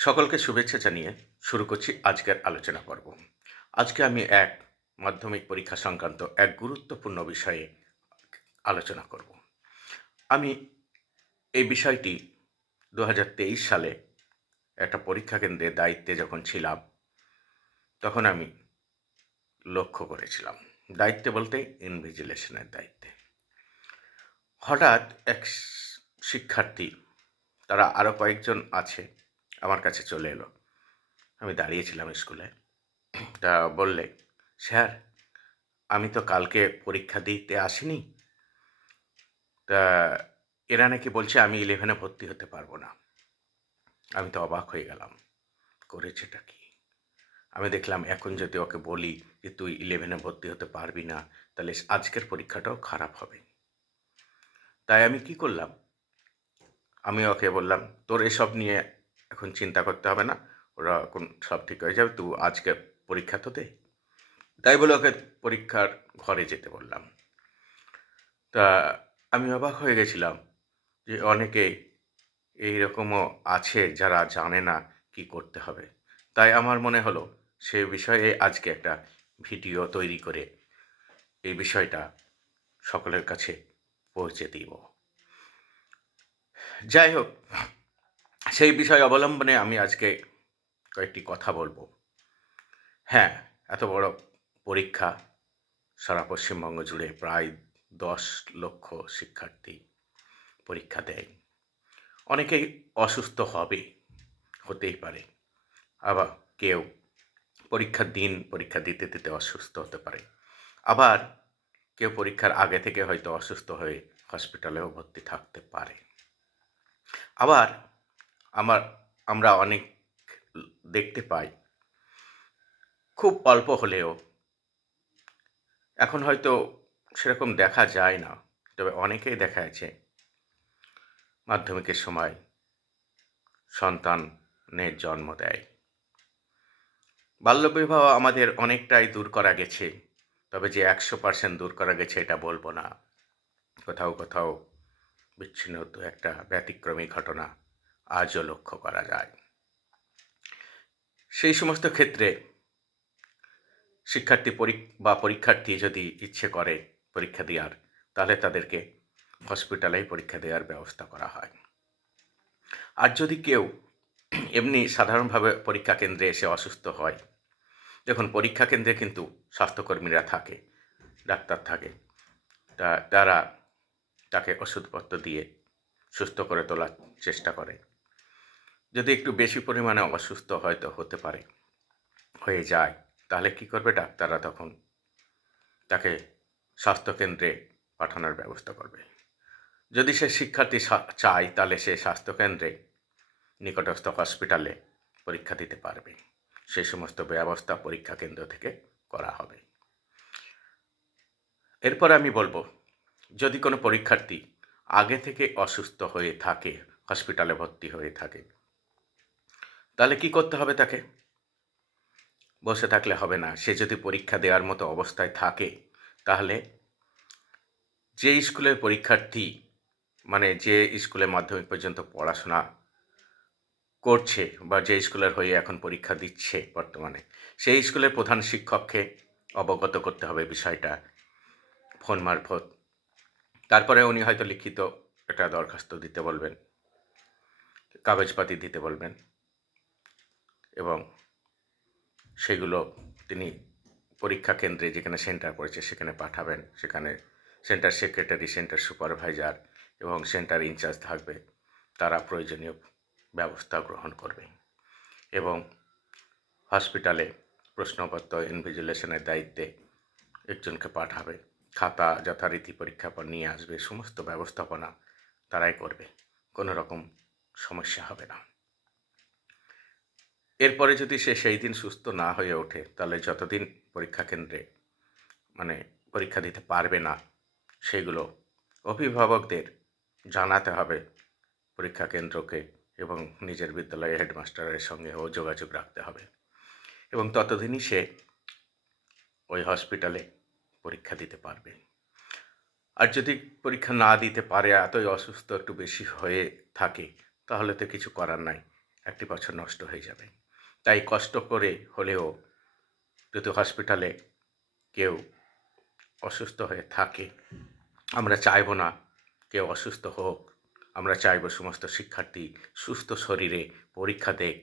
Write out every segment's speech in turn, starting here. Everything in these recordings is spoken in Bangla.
সকলকে শুভেচ্ছা জানিয়ে শুরু করছি আজকের আলোচনা পর্ব। আজকে আমি এক মাধ্যমিক পরীক্ষা সংক্রান্ত এক গুরুত্বপূর্ণ বিষয়ে আলোচনা করব। আমি এই বিষয়টি ২০২৩ সালে একটা পরীক্ষা কেন্দ্রের দায়িত্বে যখন ছিলাম, তখন আমি লক্ষ্য করেছিলাম। দায়িত্বে বলতে ইনভিজিলেশনের দায়িত্বে। হঠাৎ এক শিক্ষার্থী, তারা আরও কয়েকজন আছে, আমার কাছে চলে এলো। আমি দাঁড়িয়েছিলাম স্কুলে। তা বললে, "স্যার, আমি তো কালকে পরীক্ষা দিতে আসিনি। তা এরা নাকি বলছে আমি 11 এ ভর্তি হতে পারবো না।" আমি তো অবাক হয়ে গেলাম। করেছেটা কি? আমি দেখলাম এখন যদি ওকে বলি যে, "তুই 11 এ ভর্তি হতে পারবি না, তাহলে আজকের পরীক্ষাটাও খারাপ হবে।" তাই আমি কি করলাম? আমি ওকে বললাম, "তোর এসব নিয়ে এখন চিন্তা করতে হবে না। ওরা সব ঠিক হয়ে যাবে। তুই আজকে পরীক্ষা তো দে।" তাই বলে ওকে পরীক্ষার ঘরে যেতে বললাম। তা আমি অবাক হয়ে গেছিলাম যে অনেকেই এইরকমও আছে যারা জানে না কি করতে হবে। তাই আমার মনে হলো সে বিষয়ে আজকে একটা ভিডিও তৈরি করে এই বিষয়টা সকলের কাছে পৌঁছে দিব। যাই হোক, সেই বিষয় অবলম্বনে আমি আজকে কয়েকটি কথা বলবো। হ্যাঁ, এত বড় পরীক্ষা, সারা পশ্চিমবঙ্গ জুড়ে প্রায় ১০ লক্ষ শিক্ষার্থী পরীক্ষা দেয়। অনেকেই অসুস্থ হবে, হতেই পারে। আবার কেউ পরীক্ষার দিন পরীক্ষা দিতে, দিতে অসুস্থ হতে পারে। আবার কেউ পরীক্ষার আগে থেকে হয়তো অসুস্থ হয়ে হসপিটালেও ভর্তি থাকতে পারে। আবার আমার আমরা অনেক দেখতে পাই, খুব অল্প হলেও এখন হয়তো সেরকম দেখা যায় না। তবে অনেকেই দেখা যাচ্ছে মাধ্যমিকের সময় সন্তানের জন্ম দেয়। বাল্যবিবাহ আমাদের অনেকটাই দূর করা গেছে। তবে যে ১০০% দূর করা গেছে এটা বলব না। কোথাও, কোথাও বিচ্ছিন্ন একটা ব্যতিক্রমী ঘটনা আজও লক্ষ্য করা যায়। সেই সমস্ত ক্ষেত্রে শিক্ষার্থী পরীক্ষার্থী যদি ইচ্ছে করে পরীক্ষা দেওয়ার, তাহলে তাদেরকে হসপিটালেই পরীক্ষা দেওয়ার ব্যবস্থা করা হয়। আর যদি কেউ এমনি সাধারণভাবে পরীক্ষা কেন্দ্রে এসে অসুস্থ হয়, দেখুন পরীক্ষা কেন্দ্রে কিন্তু স্বাস্থ্যকর্মীরা থাকে, ডাক্তার থাকে। তারা তাকে ওষুধপত্র দিয়ে সুস্থ করে তোলার চেষ্টা করে। যদি একটু বেশি পরিমাণে অসুস্থ হয়তো হতে পারে, হয়ে যায়, তাহলে কি করবে ডাক্তাররা তখন? তাকে স্বাস্থ্যকেন্দ্রে পাঠানোর ব্যবস্থা করবে। যদি সে শিক্ষার্থী চায়, তাহলে সে স্বাস্থ্যকেন্দ্রে নিকটস্থ হসপিটালে পরীক্ষা দিতে পারবে। সে সমস্ত ব্যবস্থা পরীক্ষা কেন্দ্র থেকে করা হবে। এরপর আমি বলবো, যদি কোনো পরীক্ষার্থী আগে থেকে অসুস্থ হয়ে থাকে, হসপিটালে ভর্তি হয়ে থাকে, তাহলে কি করতে হবে তাকে? বসে থাকলে হবে না। সে যদি পরীক্ষা দেওয়ার মতো অবস্থায় থাকে, তাহলে যে স্কুলের পরীক্ষার্থী, মানে যে স্কুলে মাধ্যমিক পর্যন্ত পড়াশোনা করছে বা যে স্কুলের হয়ে এখন পরীক্ষা দিচ্ছে বর্তমানে, সেই স্কুলের প্রধান শিক্ষককে অবগত করতে হবে বিষয়টা ফোন মারফত। তারপরে উনি হয়তো লিখিত একটা দরখাস্ত দিতে বলবেন, কাগজপাতি দিতে বলবেন এবং সেগুলো তিনি পরীক্ষা কেন্দ্রে যেখানে সেন্টার পড়েছে সেখানে পাঠাবেন। সেখানে সেন্টার সেক্রেটারি, সেন্টার সুপারভাইজার এবং সেন্টার ইনচার্জ থাকবে। তারা প্রয়োজনীয় ব্যবস্থা গ্রহণ করবে এবং হসপিটালে প্রশ্নপত্র ইনভিজিলেশনের দায়িত্বে একজনকে পাঠাবে। খাতা যথারীতি পরীক্ষার পর নিয়ে আসবে। সমস্ত ব্যবস্থাপনা তারাই করবে। কোনো রকম সমস্যা হবে না। এরপরে যদি সে সেই দিন সুস্থ না হয়ে ওঠে, তাহলে যতদিন পরীক্ষা কেন্দ্রে মানে পরীক্ষা দিতে পারবে না, সেগুলো অভিভাবকদের জানাতে হবে পরীক্ষা কেন্দ্রকে এবং নিজের বিদ্যালয়ের হেডমাস্টারের সঙ্গেও যোগাযোগ রাখতে হবে এবং ততদিনই সে ওই হসপিটালে পরীক্ষা দিতে পারবে। আর যদি পরীক্ষা না দিতে পারে, এতই অসুস্থ একটু বেশি হয়ে থাকে, তাহলে তো কিছু করার নাই। একটি বছর নষ্ট হয়ে যাবে। তাই কষ্ট করে হলেও যদি হসপিটালে কেউ অসুস্থ হয়ে থাকে, আমরা চাইব না কেউ অসুস্থ হোক। আমরা চাইব সমস্ত শিক্ষার্থী সুস্থ শরীরে পরীক্ষা দেক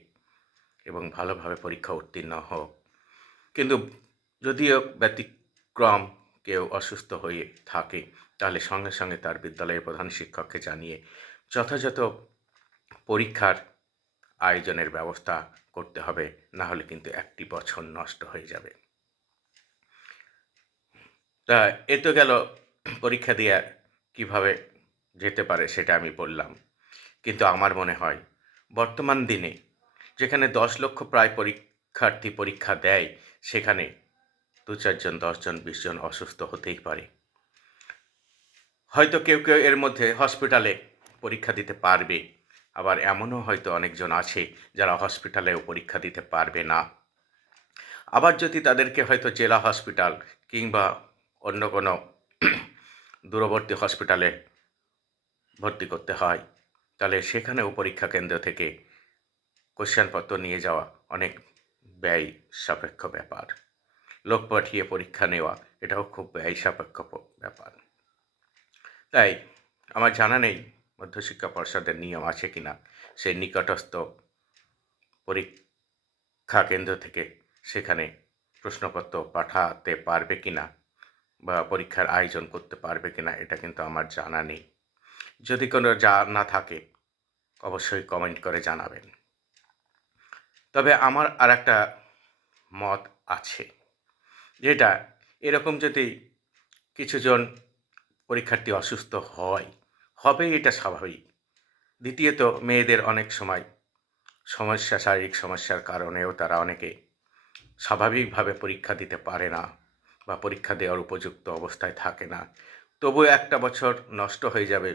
এবং ভালোভাবে পরীক্ষা উত্তীর্ণ হোক। কিন্তু যদিও ব্যতিক্রম কেউ অসুস্থ হয়ে থাকে, তাহলে সঙ্গে সঙ্গে তার বিদ্যালয়ের প্রধান শিক্ষককে জানিয়ে যথাযথ পরীক্ষার আয়োজনের ব্যবস্থা করতে হবে, না হলে কিন্তু একটি বছর নষ্ট হয়ে যাবে। তা এ তো গেল পরীক্ষা দিয়ে কিভাবে যেতে পারে সেটা আমি বললাম। কিন্তু আমার মনে হয় বর্তমান দিনে যেখানে ১০ লক্ষ প্রায় পরীক্ষার্থী পরীক্ষা দেয়, সেখানে ২-৪ জন, ১০ জন, ২০ জন অসুস্থ হতেই পারে। হয়তো কেউ কেউ এর মধ্যে হসপিটালে পরীক্ষা দিতে পারবে, আবার এমনও হয়তো অনেকজন আছে যারা হসপিটালেও পরীক্ষা দিতে পারবে না। আবার যদি তাদেরকে হয়তো জেলা হসপিটাল কিংবা অন্য কোনো দূরবর্তী হসপিটালে ভর্তি করতে হয়, তাহলে সেখানেও পরীক্ষা কেন্দ্র থেকে কোশ্চেনপত্র নিয়ে যাওয়া অনেক ব্যয় সাপেক্ষ ব্যাপার। লোক পাঠিয়ে পরীক্ষা নেওয়া এটাও খুব ব্যয় সাপেক্ষ ব্যাপার। তাই আমার জানা নেই মধ্যশিক্ষা পর্ষদের নিয়ম আছে কিনা সেই নিকটস্থ পরীক্ষা কেন্দ্র থেকে সেখানে প্রশ্নপত্র পাঠাতে পারবে কিনা বা পরীক্ষার আয়োজন করতে পারবে কিনা, এটা কিন্তু আমার জানা নেই। যদি কোনো জানা থাকে অবশ্যই কমেন্ট করে জানাবেন। তবে আমার আর একটা মত আছে, যেটা এরকম যদি কিছুজন পরীক্ষার্থী অসুস্থ হবে এটা স্বাভাবিক। দ্বিতীয়ত মেয়েদের অনেক সময় শারীরিক সমস্যার কারণেও তারা অনেকে স্বাভাবিকভাবে পরীক্ষা দিতে পারে না বা পরীক্ষা দেওয়ার উপযুক্ত অবস্থায় থাকে না। তবুও একটা বছর নষ্ট হয়ে যাবে,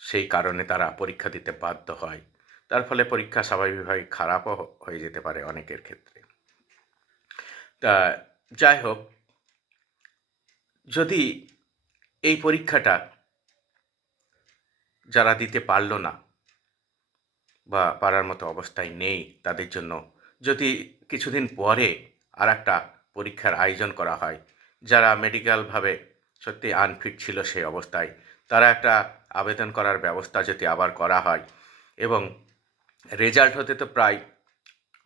সেই কারণে তারা পরীক্ষা দিতে বাধ্য হয়। তার ফলে পরীক্ষা স্বাভাবিকভাবে খারাপও হয়ে যেতে পারে অনেকের ক্ষেত্রে। তা যাই হোক, যদি এই পরীক্ষাটা যারা দিতে পারল না বা পারার মতো অবস্থায় নেই, তাদের জন্য যদি কিছুদিন পরে আর একটা পরীক্ষার আয়োজন করা হয়, যারা মেডিকেলভাবে সত্যি আনফিট ছিল সেই অবস্থায়, তারা একটা আবেদন করার ব্যবস্থা যদি আবার করা হয় এবং রেজাল্ট হতে তো প্রায়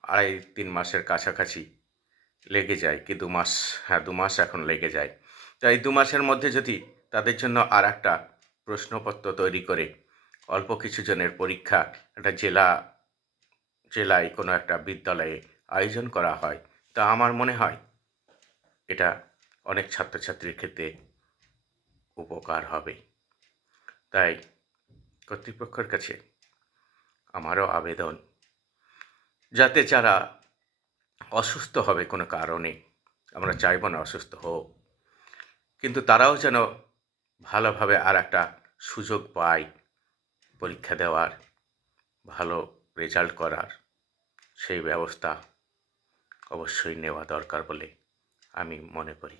২.৫-৩ মাসের কাছাকাছি লেগে যায়, কি ২ মাস, হ্যাঁ ২ মাস এখন লেগে যায়। তাই ২ মাসের মধ্যে যদি তাদের জন্য আর একটা প্রশ্নপত্র তৈরি করে অল্প কিছু জনের পরীক্ষা একটা জেলায় কোনো একটা বিদ্যালয়ে আয়োজন করা হয়, তা আমার মনে হয় এটা অনেক ছাত্রছাত্রীর ক্ষেত্রে উপকার হবে। তাই কর্তৃপক্ষের কাছে আমারও আবেদন, যাতে যারা অসুস্থ হবে কোনো কারণে, আমরা চাইব না অসুস্থ হোক, কিন্তু তারাও যেন ভালোভাবে আর একটা সুযোগ পায় পরীক্ষা দেওয়ার, ভালো রেজাল্ট করার, সেই ব্যবস্থা অবশ্যই নেওয়া দরকার বলে আমি মনে করি।